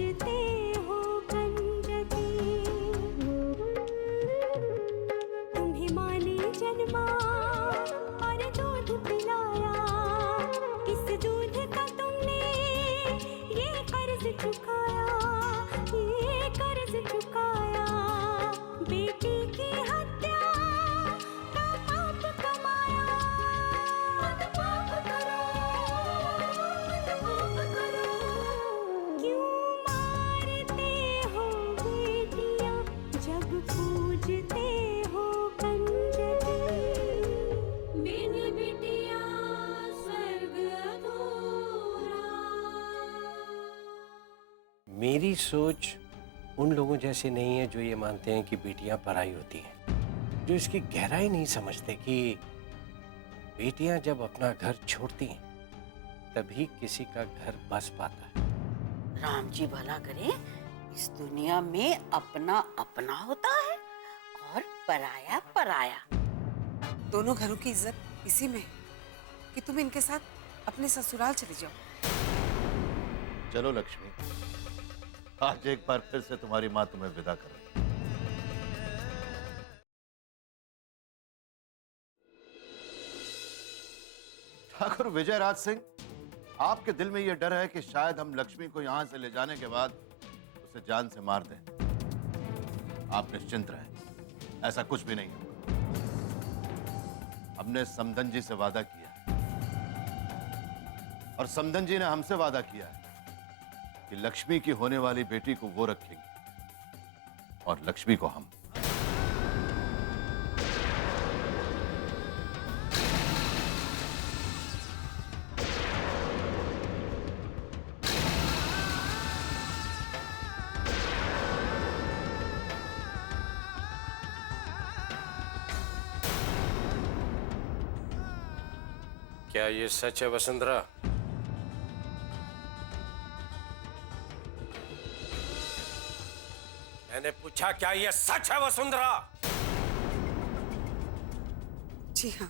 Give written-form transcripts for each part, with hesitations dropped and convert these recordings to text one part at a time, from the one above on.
पूजते हो कंजकी, तुम्हें माली जन्मा और दूध पिलाया, इस दूध का तुमने ये कर्ज चुकाया, ये कर्ज चुकाया। बेटी की हत्या का पाप कमाया, मत पाप करो, मत पाप करो। क्यों मारते हो बेटियां जब पूजते हो कंजकी, बिन बिटिया स्वर्ग अधूरा। मेरी सोच उन लोगों जैसे नहीं है जो ये मानते हैं कि बेटियां पराई होती हैं, जो इसकी गहराई नहीं समझते कि बेटियां जब अपना घर छोड़ती हैं तभी किसी का घर बस पाता है। राम जी भला करे, इस दुनिया में अपना अपना होता है और पराया पराया। दोनों घरों की इज्जत इसी में है कि तुम इनके साथ अपने ससुराल चले जाओ। चलो लक्ष्मी, आज एक बार फिर से तुम्हारी माँ तुम्हें विदा कर रही है। ठाकुर विजय राज सिंह, आपके दिल में यह डर है कि शायद हम लक्ष्मी को यहां से ले जाने के बाद उसे जान से मार दें। आप निश्चिंत रहें, ऐसा कुछ भी नहीं होगा। हमने समधन जी से वादा किया है और समधन जी ने हमसे वादा किया है कि लक्ष्मी की होने वाली बेटी को वो रखेंगे और लक्ष्मी को हम। क्या ये सच है वसुंधरा? मैंने पूछा क्या ये सच है वसुंधरा? जी हाँ।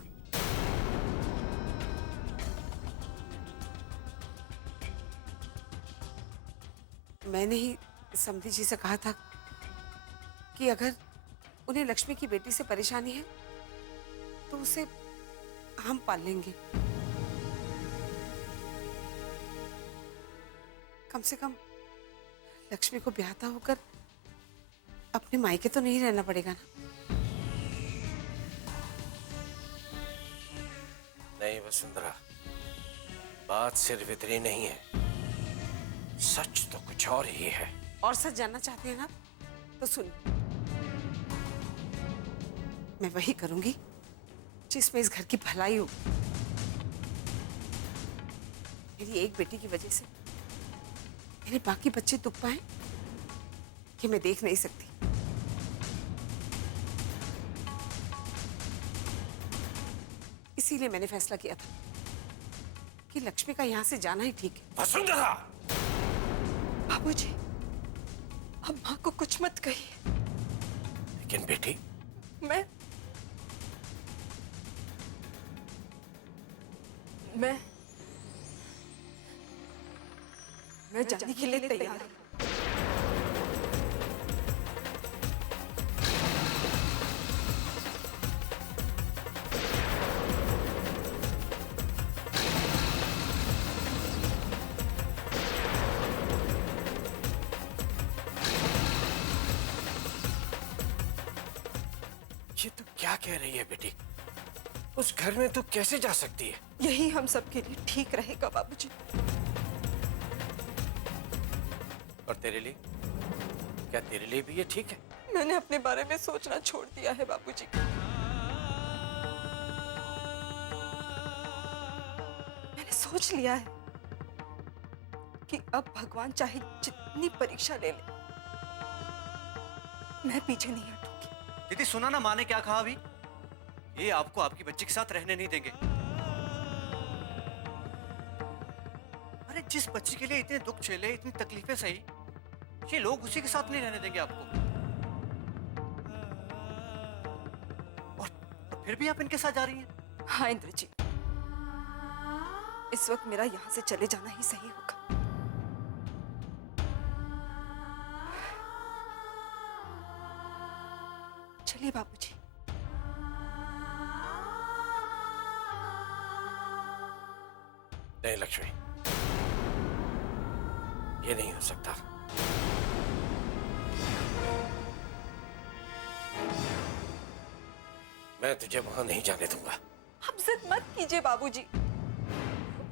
मैंने ही समधी जी से कहा था कि अगर उन्हें लक्ष्मी की बेटी से परेशानी है तो उसे हम पाल लेंगे। कम से कम लक्ष्मी को ब्याहता होकर अपने मायके तो नहीं रहना पड़ेगा ना। नहीं वसुंधरा, बात सिर्फ इतनी नहीं है, सच तो कुछ और ही है। और सच जानना चाहते हैं ना, तो सुनिए, मैं वही करूंगी जिसमें इस घर की भलाई हो। मेरी एक बेटी की वजह से मेरे बाकी बच्चे दुख पाए, ये मैं देख नहीं सकती। इसीलिए मैंने फैसला किया था कि लक्ष्मी का यहां से जाना ही ठीक है। वसुंधरा! बाबूजी, अब माँ को कुछ मत कहिए। लेकिन बेटी, मैं जाने के लिए तैयार हूँ। ये तू क्या कह रही है बेटी? उस घर में तू कैसे जा सकती है? यही हम सबके लिए ठीक रहेगा बाबूजी। और तेरे लिए? क्या तेरे लिए भी ये ठीक है? मैंने अपने बारे में सोचना छोड़ दिया है बाबूजी। मैंने सोच लिया है कि अब भगवान चाहे जितनी परीक्षा ले ले, मैं पीछे नहीं हटूंगी। दीदी सुना ना, माँ ने क्या कहा अभी? ये आपको आपकी बच्ची के साथ रहने नहीं देंगे। अरे जिस बच्ची के लिए इतने दुख झेले, इतनी तकलीफें सही, ये लोग उसी के साथ नहीं रहने देंगे आपको। और फिर भी आप इनके साथ जा रही हैं? हाँ इंद्र जी, इस वक्त मेरा यहाँ से चले जाना ही सही होगा। चलिए बाबूजी। नहीं लक्ष्मी, ये नहीं हो सकता। मैं तुझे वहां नहीं जाने दूंगा। आप जिद मत कीजिए बाबूजी।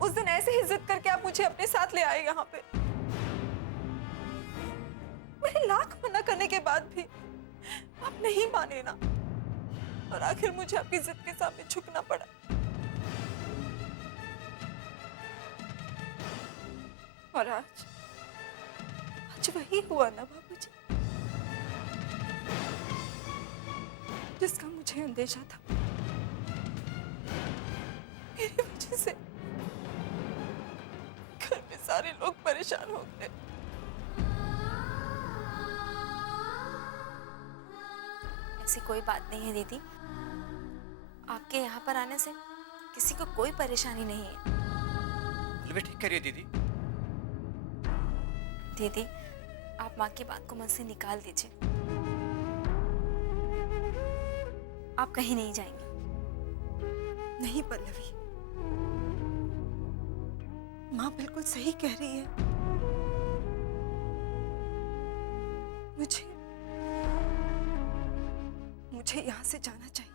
उस दिन ऐसे ही जिद करके आप मुझे अपने साथ ले आए यहाँ पे। मेरे लाख मना करने के बाद भी आप नहीं माने ना, और आखिर मुझे आपकी जिद के सामने झुकना पड़ा। और आज वही हुआ ना बाबूजी, जिसका मुझे अंदेशा था। मेरी वजह से घर में सारे लोग परेशान हो गए। ऐसी कोई बात नहीं है दीदी, आपके यहाँ पर आने से किसी को कोई परेशानी नहीं है। भी ठीक करिए दीदी। दीदी, आप माँ की बात को मन से निकाल दीजिए। आप कहीं नहीं जाएंगे। नहीं पल्लवी, माँ बिल्कुल सही कह रही है। मुझे यहाँ से जाना चाहिए।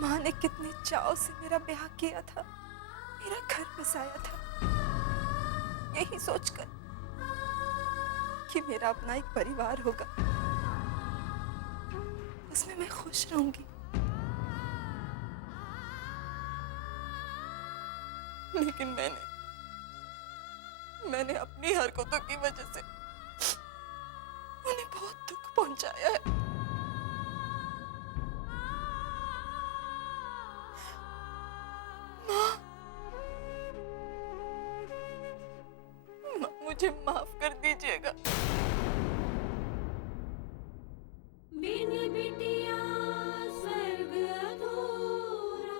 माँ ने कितने चाव से मेरा ब्याह किया था, मेरा घर बसाया था, यही सोचकर कि मेरा अपना एक परिवार होगा, उसमें मैं खुश रहूंगी। लेकिन मैंने अपनी हरकतों की वजह से उन्हें बहुत दुख पहुंचाया है। माँ, मुझे माफ कर दीजिएगा। बिन बिटिया स्वर्ग अधूरा।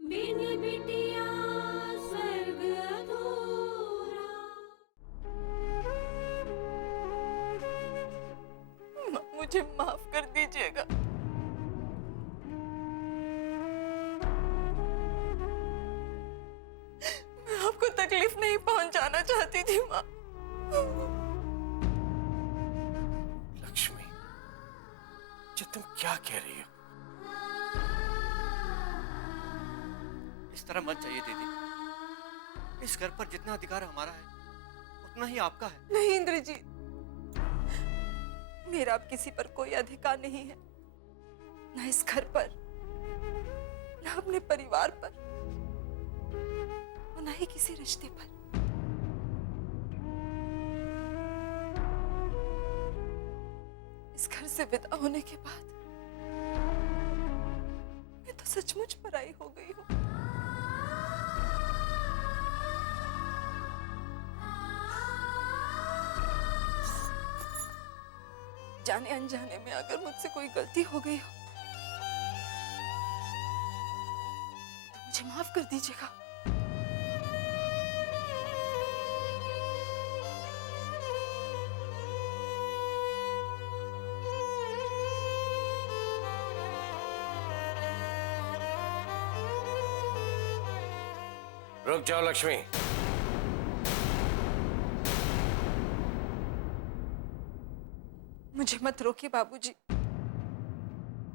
बिन बिटिया स्वर्ग अधूरा। माँ, मुझे माफ कर दीजिएगा। मैं आपको तकलीफ नहीं पहुंचाना चाहती थी माँ। लक्ष्मी, ये तुम क्या कह रही हो? इस तरह मत जाइए दीदी। इस घर पर जितना अधिकार हमारा है उतना ही आपका है। नहीं इंद्रजीत, मेरा अब किसी पर कोई अधिकार नहीं है, ना इस घर पर, ना अपने परिवार पर, और ना ही किसी रिश्ते पर। इस घर से विदा होने के बाद मैं तो सचमुच पराई हो गई हूँ। जाने अनजाने में अगर मुझसे कोई गलती हो गई हो तो मुझे माफ कर दीजिएगा। रुक जाओ लक्ष्मी। मुझे मत रोकिए बाबूजी,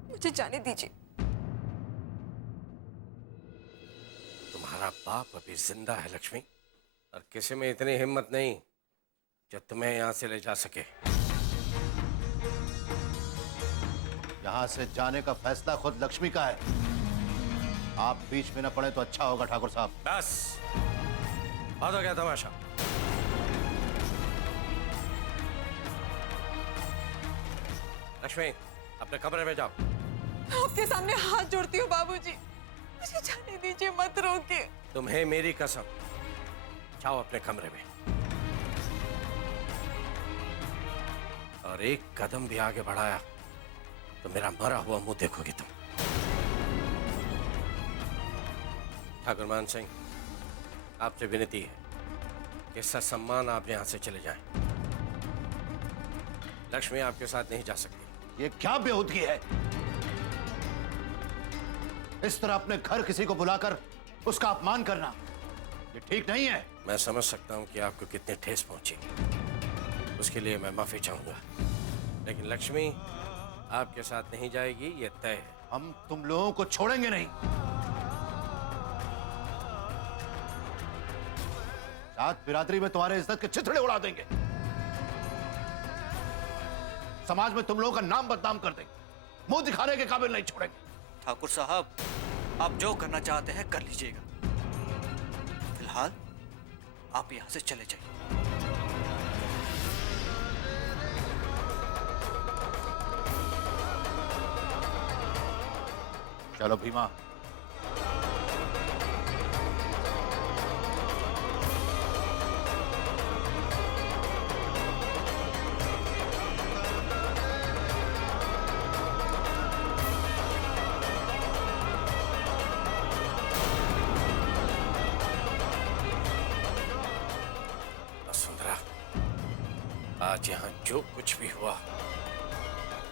मुझे जाने दीजिए। तुम्हारा बाप अभी जिंदा है लक्ष्मी, और किसी में इतनी हिम्मत नहीं जो तुम्हें यहां से ले जा सके। यहां से जाने का फैसला खुद लक्ष्मी का है। आप बीच में न पड़े तो अच्छा होगा ठाकुर साहब। बस बहुत हो गया तमाशा। लक्ष्मी, अपने कमरे में जाओ। आपके सामने हाथ जोड़ती हूँ बाबूजी, मुझे जाने दीजिए, मत रोकिए। तुम्हें मेरी कसम, जाओ अपने कमरे में। और एक कदम भी आगे बढ़ाया तो मेरा मरा हुआ मुंह देखोगे तुम। ठाकुर मान सिंह, आपसे विनती है कि ससम्मान आप यहां से चले जाएं। लक्ष्मी आपके साथ नहीं जा सकती। ये क्या बेहूदगी है? इस तरह अपने घर किसी को बुलाकर उसका अपमान करना, ये ठीक नहीं है। मैं समझ सकता हूं कि आपको कितनी ठेस पहुंची, उसके लिए मैं माफी चाहूंगा, लेकिन लक्ष्मी आपके साथ नहीं जाएगी, ये तय है। हम तुम लोगों को छोड़ेंगे नहीं। साथ बिरादरी में तुम्हारे इज्जत के चिथड़े उड़ा देंगे, समाज में तुम लोगों का नाम बदनाम कर देंगे, मुंह दिखाने के काबिल नहीं छोड़ेंगे। ठाकुर साहब, आप जो करना चाहते हैं कर लीजिएगा, फिलहाल आप यहां से चले जाइए। चलो भीमा। वसुंधरा, आज यहाँ जो कुछ भी हुआ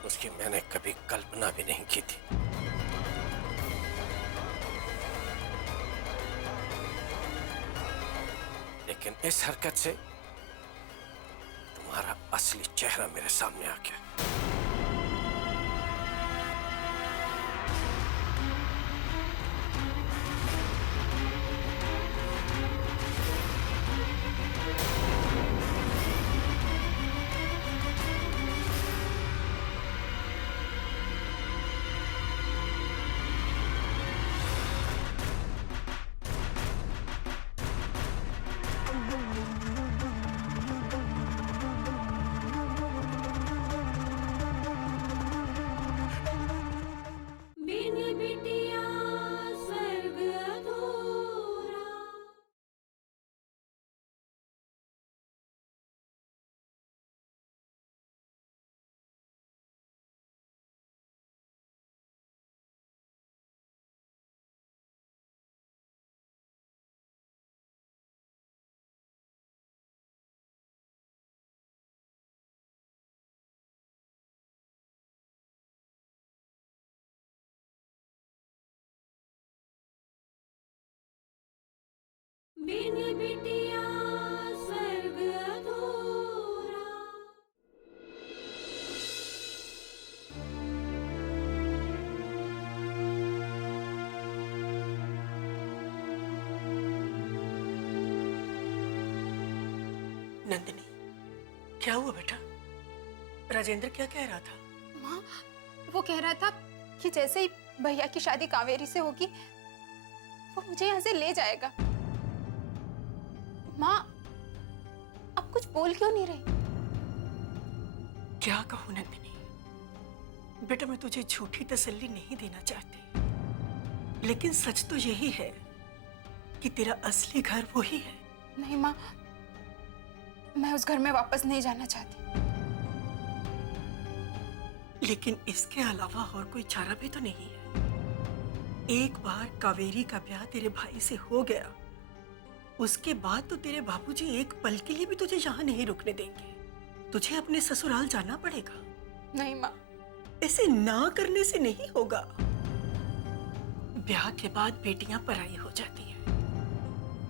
उसकी मैंने कभी कल्पना भी नहीं की थी। लेकिन इस हरकत से तुम्हारा असली चेहरा मेरे सामने आ गया। बिन बिटिया स्वर्ग अधूरा। बिन बिटिया स्वर्ग अधूरा। नंदिनी, क्या हुआ बेटा? राजेंद्र क्या कह रहा था? माँ, वो कह रहा था कि जैसे ही भैया की शादी कावेरी से होगी वो मुझे यहाँ से ले जाएगा। माँ, अब कुछ बोल क्यों नहीं रही? क्या कहूं नंदिनी, बेटा मैं तुझे झूठी तसल्ली नहीं देना चाहती, लेकिन सच तो यही है कि तेरा असली घर वही है। नहीं माँ, मैं उस घर में वापस नहीं जाना चाहती। लेकिन इसके अलावा और कोई चारा भी तो नहीं है। एक बार कावेरी का ब्याह तेरे भाई से हो गया, उसके बाद तो तेरे बाबूजी एक पल के लिए भी तुझे यहाँ नहीं रुकने देंगे। तुझे अपने ससुराल जाना पड़ेगा। नहीं माँ, ऐसे ना करने से नहीं होगा। ब्याह के बाद बेटियां पराई हो जाती हैं।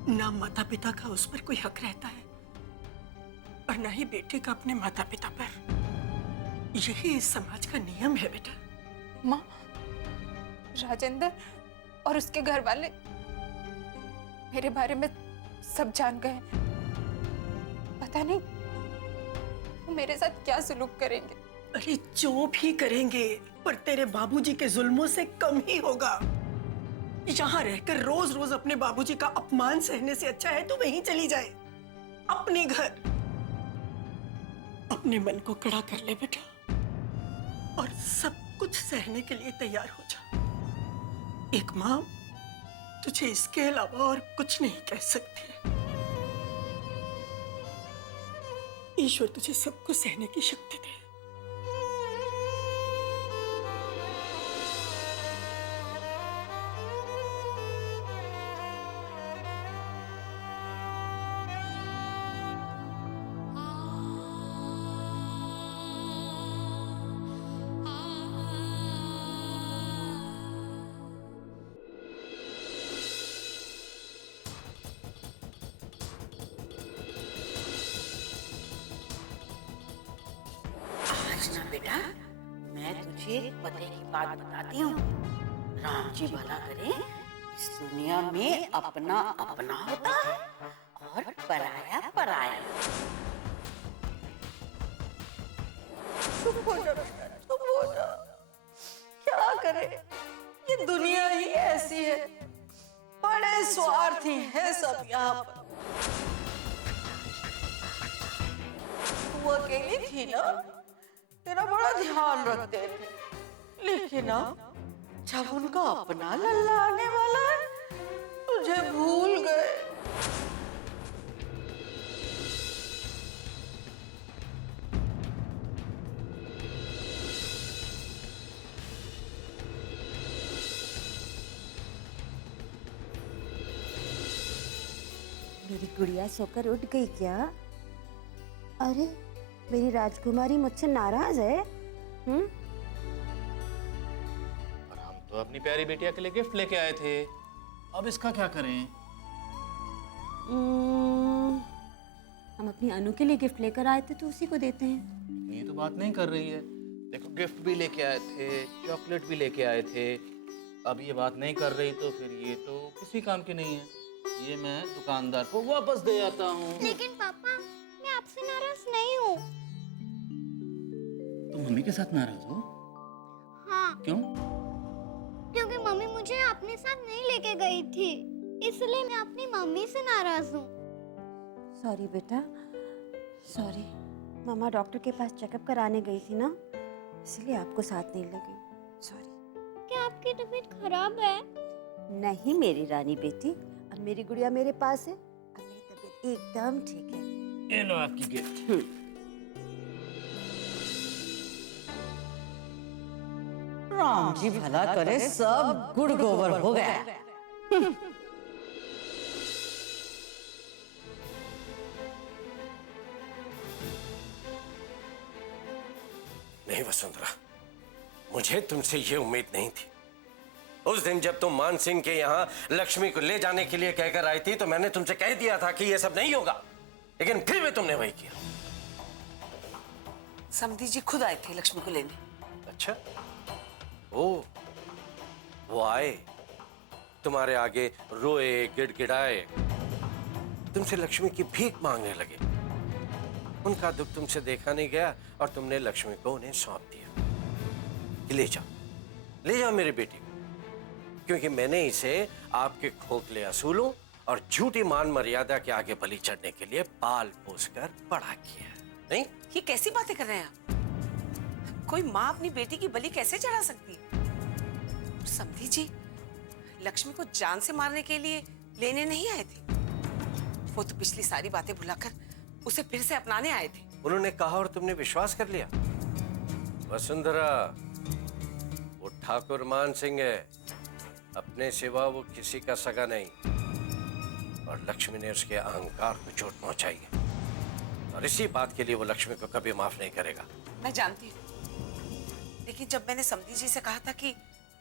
ना माता पिता का उस पर कोई हक रहता है और ना ही बेटे का अपने माता पिता पर। यही इस समाज का नियम है बेटा। माँ, राजेंद्र और उसके घर वाले मेरे बारे में सब जान गए। पता नहीं वो मेरे साथ क्या सुलूक करेंगे। अरे जो भी करेंगे पर तेरे बाबूजी के जुल्मों से कम ही होगा। यहाँ रहकर रोज रोज अपने बाबूजी का अपमान सहने से अच्छा है तू वहीं चली जाए, अपने घर। अपने मन को कड़ा कर ले बेटा। और सब कुछ सहने के लिए तैयार हो जा। एक माँ तुझे इसके अलावा और कुछ नहीं कह सकती है। ईश्वर तुझे सबको सहने की शक्ति दे। आज ना बेटा, मैं तुझे एक पते की बात बताती हूँ। राम जी भला करे, इस दुनिया में अपना अपना होता है और पराया पराया। चुप हो जा बेटा, चुप हो जा। क्या करे, ये दुनिया ही ऐसी है। बड़े स्वार्थी है सब यहाँ पर। तू अकेली थी ना, तेरा बड़ा ध्यान रखते थे, लेकिन अब जब उनका अपना लल्ला आने वाला है, तुझे भूल गए। मेरी गुड़िया सोकर उठ गई क्या? अरे मेरी राजकुमारी मुझसे नाराज है? पर हम तो अपनी प्यारी बेटिया के लिए गिफ्ट लेके आए थे, अब इसका क्या करें? हम अपनी अनु के लिए गिफ्ट लेकर आए थे तो उसी को देते हैं। ये तो बात नहीं कर रही है। देखो, गिफ्ट भी लेके आए थे, चॉकलेट भी लेके आए थे, अब ये बात नहीं कर रही तो फिर ये तो किसी काम की नहीं है। ये मैं दुकानदार को वापस दे आता हूँ। लेकिन पापा, मैं आपसे नाराज नहीं हूँ। तुम मम्मी के साथ नाराज हो? हाँ। क्यों? क्योंकि मम्मी मुझे अपने साथ नहीं लेके गई थी, इसलिए मैं अपनी मम्मी से नाराज हूँ। सॉरी बेटा, सॉरी। मामा डॉक्टर के पास चेकअप कराने गई थी ना, इसलिए आपको साथ नहीं लगी। सॉरी। क्या आपकी तबीयत खराब है? नहीं मेरी रानी बेटी, अब मेरी गुड़िया मेरे पास है, अब मेरी तबीयत एकदम ठीक है। ये लो आपकी गिफ्ट। राम जी भला करे, सब गुड़ गोबर हो गया। नहीं वसुंधरा, मुझे तुमसे ये उम्मीद नहीं थी। उस दिन जब तुम मान सिंह के यहाँ लक्ष्मी को ले जाने के लिए कहकर आई थी तो मैंने तुमसे कह दिया था कि ये सब नहीं होगा, लेकिन फिर भी तुमने वही किया। समधी जी खुद आए थे लक्ष्मी को लेने। अच्छा, वो आए, तुम्हारे आगे रोए गिड़गिड़ाए, तुमसे लक्ष्मी की भीख मांगने लगे। उनका दुख तुमसे देखा नहीं गया और तुमने लक्ष्मी को उन्हें सौंप दिया कि ले जाओ मेरी बेटी को, क्योंकि मैंने इसे आपके खोखले असूलों और झूठी मान मर्यादा के आगे बलि चढ़ने के लिए पाल पोस कर बड़ा किया। नहीं, ये कैसी बातें कर रहे हैं आप? कोई माँ अपनी बेटी की बलि कैसे चढ़ा सकती है? समधी जी लक्ष्मी को जान से मारने के लिए लेने नहीं आए थे, वो तो पिछली सारी बातें भुलाकर उसे फिर से अपनाने आए थे। उन्होंने कहा और तुमने विश्वास कर लिया। वसुंधरा, वो ठाकुर मान सिंह है, अपने सिवा वो किसी का सगा नहीं, और लक्ष्मी ने उसके अहंकार को चोट पहुंचाई है, और इसी बात के लिए वो लक्ष्मी को कभी माफ नहीं करेगा। मैं जानती हूँ, लेकिन जब मैंने समधी जी से कहा था कि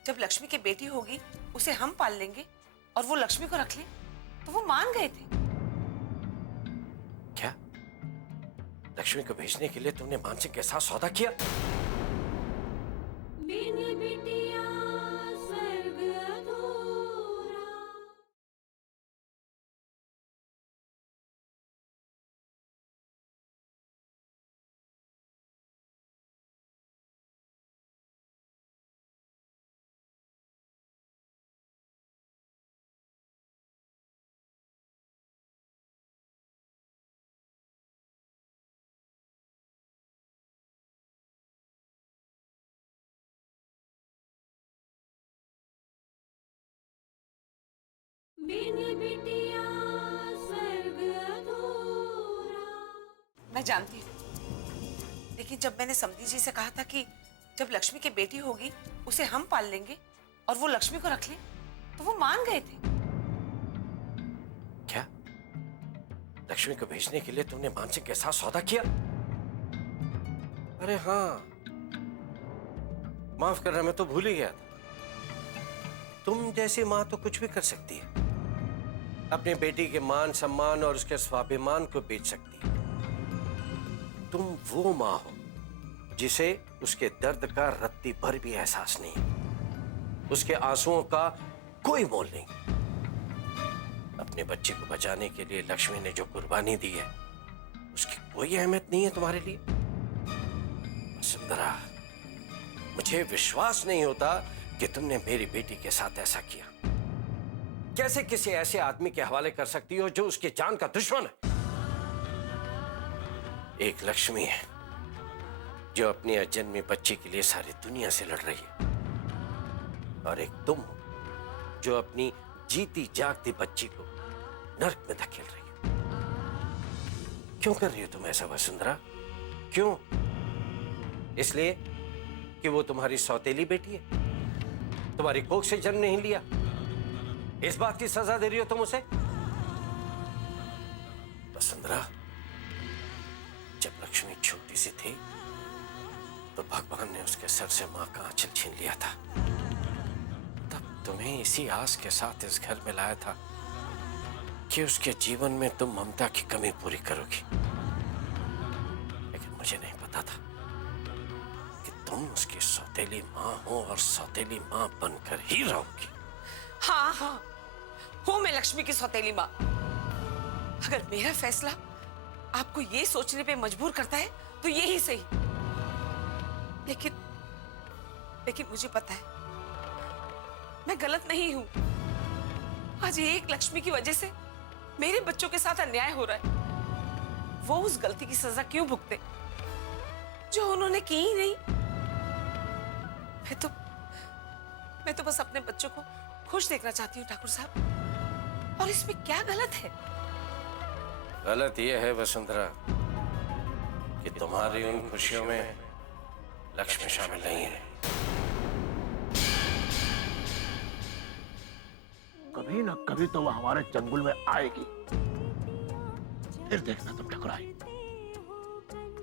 जब लक्ष्मी की बेटी होगी उसे हम पाल लेंगे और वो लक्ष्मी को रख ले, तो वो मान गए थे। क्या लक्ष्मी को भेजने के लिए तुमने मान सिंह के साथ सौदा किया? बिन बिटिया स्वर्ग अधूरा। मैं जानती हूँ, लेकिन जब मैंने समधी जी से कहा था कि जब लक्ष्मी की बेटी होगी उसे हम पाल लेंगे और वो लक्ष्मी को रख ले, तो वो मान गए थे। क्या लक्ष्मी को भेजने के लिए तुमने मानसिक के साथ सौदा किया? अरे हाँ, माफ करना, मैं तो भूल ही गया था। तुम जैसी माँ तो कुछ भी कर सकती है, अपनी बेटी के मान सम्मान और उसके स्वाभिमान को बेच सकती है। तुम वो माँ हो जिसे उसके दर्द का रत्ती भर भी एहसास नहीं, उसके आंसुओं का कोई मोल नहीं। अपने बच्चे को बचाने के लिए लक्ष्मी ने जो कुर्बानी दी है उसकी कोई अहमियत नहीं है तुम्हारे लिए। वसुंधरा, मुझे विश्वास नहीं होता कि तुमने मेरी बेटी के साथ ऐसा किया। कैसे किसी ऐसे आदमी के हवाले कर सकती हो जो उसकी जान का दुश्मन है? एक लक्ष्मी है जो अपनी अजन्मी बच्ची के लिए सारी दुनिया से लड़ रही है, और एक तुम हो जो अपनी जीती जागती बच्ची को नर्क में धकेल रही हो। क्यों कर रही हो तुम ऐसा वसुंधरा? क्यों? इसलिए कि वो तुम्हारी सौतेली बेटी है, तुम्हारी कोख से जन्म नहीं लिया, इस बात की सजा दे रही हो तुम उसे? वसुंधरा, जब लक्ष्मी छोटी सी थी तो भगवान ने उसके सर से मां का आंचल छीन लिया था। तब तुम्हें इसी आस के साथ इस घर में लाया था कि उसके जीवन में तुम ममता की कमी पूरी करोगी, लेकिन मुझे नहीं पता था कि तुम उसकी सौतेली मां हो और सौतेली मां बनकर ही रहोगी। हाँ हाँ, हूं मैं लक्ष्मी की सौतेली मां। अगर मेरा फैसला आपको ये सोचने पे मजबूर करता है तो यही सही, लेकिन मुझे पता है मैं गलत नहीं हूं। आज एक लक्ष्मी की वजह से मेरे बच्चों के साथ अन्याय हो रहा है। वो उस गलती की सजा क्यों भुगते जो उन्होंने की ही नहीं? मैं तो बस अपने बच्चों को खुश देखना चाहती हूँ ठाकुर साहब, और इसमें क्या गलत है? गलत यह है वसुंधरा कि तुम्हारी उन खुशियों में लक्ष्मी शामिल नहीं है। कभी ना कभी तो वो हमारे चंगुल में आएगी, फिर देखना तुम ठकुराई।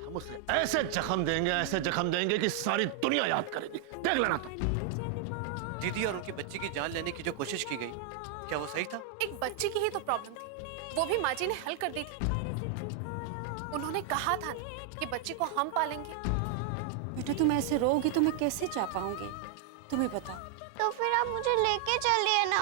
हम उसे ऐसे जख्म देंगे कि सारी दुनिया याद करेगी। देख लेना तुम। दीदी और उनकी बच्ची की जान लेने की जो कोशिश की गई, क्या वो सही था? एक बच्ची की ही तो प्रॉब्लम थी, वो भी माँ जी ने हल कर दी थी। उन्होंने कहा था कि बच्ची को हम पालेंगे। बेटा तुम ऐसे रोओगी तो मैं कैसे जा पाऊंगी, तुम्हें बताओ। तो फिर आप मुझे लेके चलिए ना।